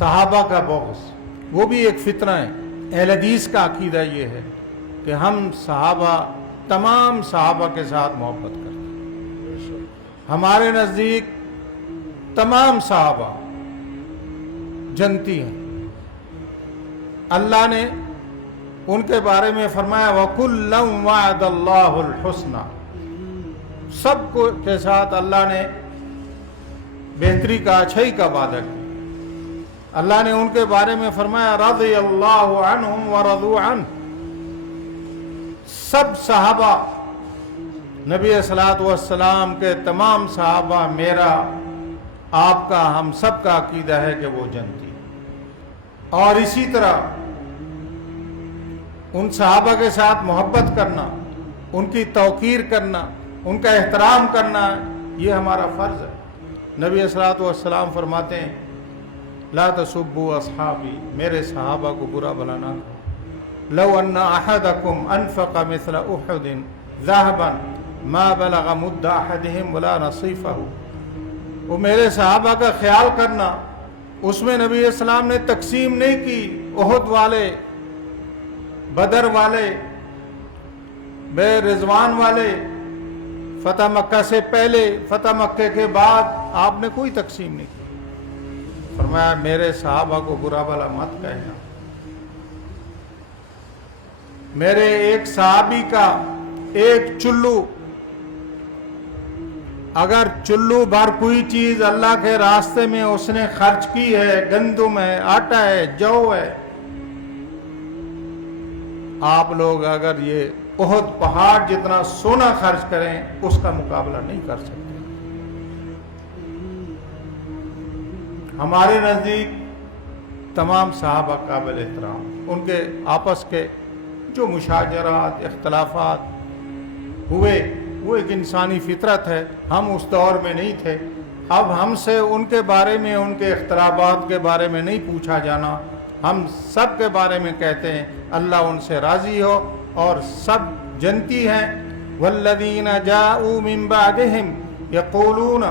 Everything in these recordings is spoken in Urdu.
صحابہ کا بغض وہ بھی ایک فتنہ ہے۔ اہل حدیث کا عقیدہ یہ ہے کہ ہم صحابہ، تمام صحابہ کے ساتھ محبت کرتے ہیں۔ ہمارے نزدیک تمام صحابہ جنتی ہیں۔ اللہ نے ان کے بارے میں فرمایا وَكُلًّا وَعَدَ اللَّهُ الْحُسْنَى، سب کو کے ساتھ اللہ نے بہتری کا، اچھائی کا وعدہ کیا۔ اللہ نے ان کے بارے میں فرمایا رضی اللہ عنہم ورضوا عنہ، سب صحابہ، نبی صلی والسلام کے تمام صحابہ، میرا، آپ کا، ہم سب کا عقیدہ ہے کہ وہ جنتی۔ اور اسی طرح ان صحابہ کے ساتھ محبت کرنا، ان کی توقیر کرنا، ان کا احترام کرنا، یہ ہمارا فرض ہے۔ نبی صلی اللہ علیہ وسلم فرماتے ہیں لا تسبوا اصحابی، میرے صحابہ کو برا بلا نہ کہو۔ لو ان احدکم انفق مثل احد ذهبا ما بلغ مد احدهم ولا نصیفہ، وہ میرے صحابہ کا خیال کرنا، اس میں نبی اسلام نے تقسیم نہیں کی، احد والے، بدر والے، بے رضوان والے، فتح مکہ سے پہلے، فتح مکہ کے بعد آپ نے کوئی تقسیم نہیں کی۔ فرمایا میرے صحابہ کو برا بلا مت کہنا۔ میرے ایک صحابی کا ایک چلو، اگر چلو بھر کوئی چیز اللہ کے راستے میں اس نے خرچ کی ہے، گندم ہے، آٹا ہے، جو ہے، آپ لوگ اگر یہ احد پہاڑ جتنا سونا خرچ کریں اس کا مقابلہ نہیں کر سکتے۔ ہمارے نزدیک تمام صحابہ قابل احترام، ان کے آپس کے جو مشاجرات، اختلافات ہوئے وہ ایک انسانی فطرت ہے، ہم اس دور میں نہیں تھے۔ اب ہم سے ان کے بارے میں، ان کے اختلافات کے بارے میں نہیں پوچھا جانا، ہم سب کے بارے میں کہتے ہیں اللہ ان سے راضی ہو اور سب جنتی ہیں۔ والذین جاءوا من بعدهم یقولون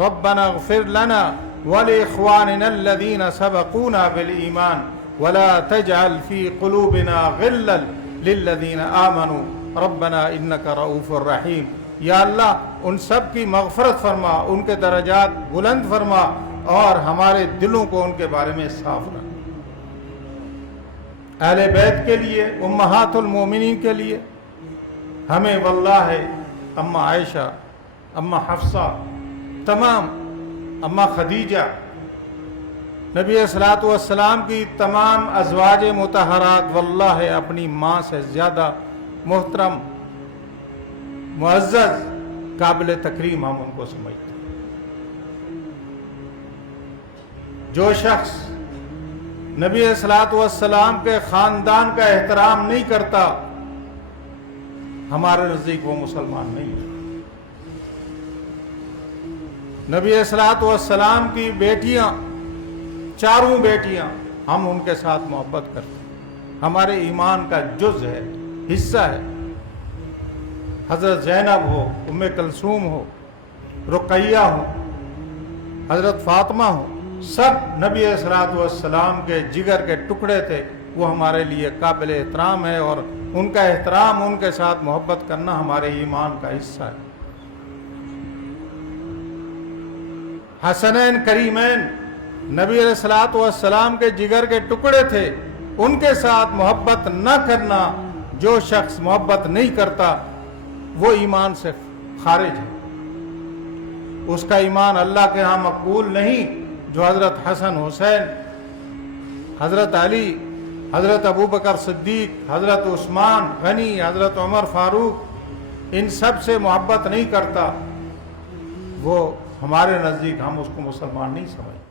ربنا اغفر لنا ولإخواننا الذین سبقونا بالایمان ولا تجعل في قلوبنا غلا للذین آمنوا ربنا انک رؤوف رحیم۔ یا اللہ ان سب کی مغفرت فرما، ان کے درجات بلند فرما اور ہمارے دلوں کو ان کے بارے میں صاف رکھ۔ اہل بیت کے لیے، امہات المومنین کے لیے ہمیں واللہ اماں عائشہ، اماں حفصہ، تمام، اماں خدیجہ، نبی صلی والسلام کی تمام ازواج مطہرات واللہ اپنی ماں سے زیادہ محترم، معزز، قابل تکریم ہم ان کو سمجھتے ہیں۔ جو شخص نبی صلی والسلام کے خاندان کا احترام نہیں کرتا، ہمارے نزدیک وہ مسلمان نہیں ہے۔ نبی صلی والسلام کی بیٹیاں، چاروں بیٹیاں، ہم ان کے ساتھ محبت کرتے ہیں، ہمارے ایمان کا جز ہے، حصہ ہے۔ حضرت زینب ہو، ام کلثوم ہو، رقیہ ہو، حضرت فاطمہ ہو، سب نبی صلی اللہ علیہ وسلم کے جگر کے ٹکڑے تھے، وہ ہمارے لیے قابل احترام ہے، اور ان کا احترام، ان کے ساتھ محبت کرنا ہمارے ایمان کا حصہ ہے۔ حسنین کریمین نبی علیہ الصلوۃ والسلام کے جگر کے ٹکڑے تھے، ان کے ساتھ محبت نہ کرنا، جو شخص محبت نہیں کرتا وہ ایمان سے خارج ہے، اس کا ایمان اللہ کے ہاں مقبول نہیں۔ جو حضرت حسن، حسین، حضرت علی، حضرت ابوبکر صدیق، حضرت عثمان غنی، حضرت عمر فاروق، ان سب سے محبت نہیں کرتا، وہ ہمارے نزدیک ہم اس کو مسلمان نہیں سمجھتے۔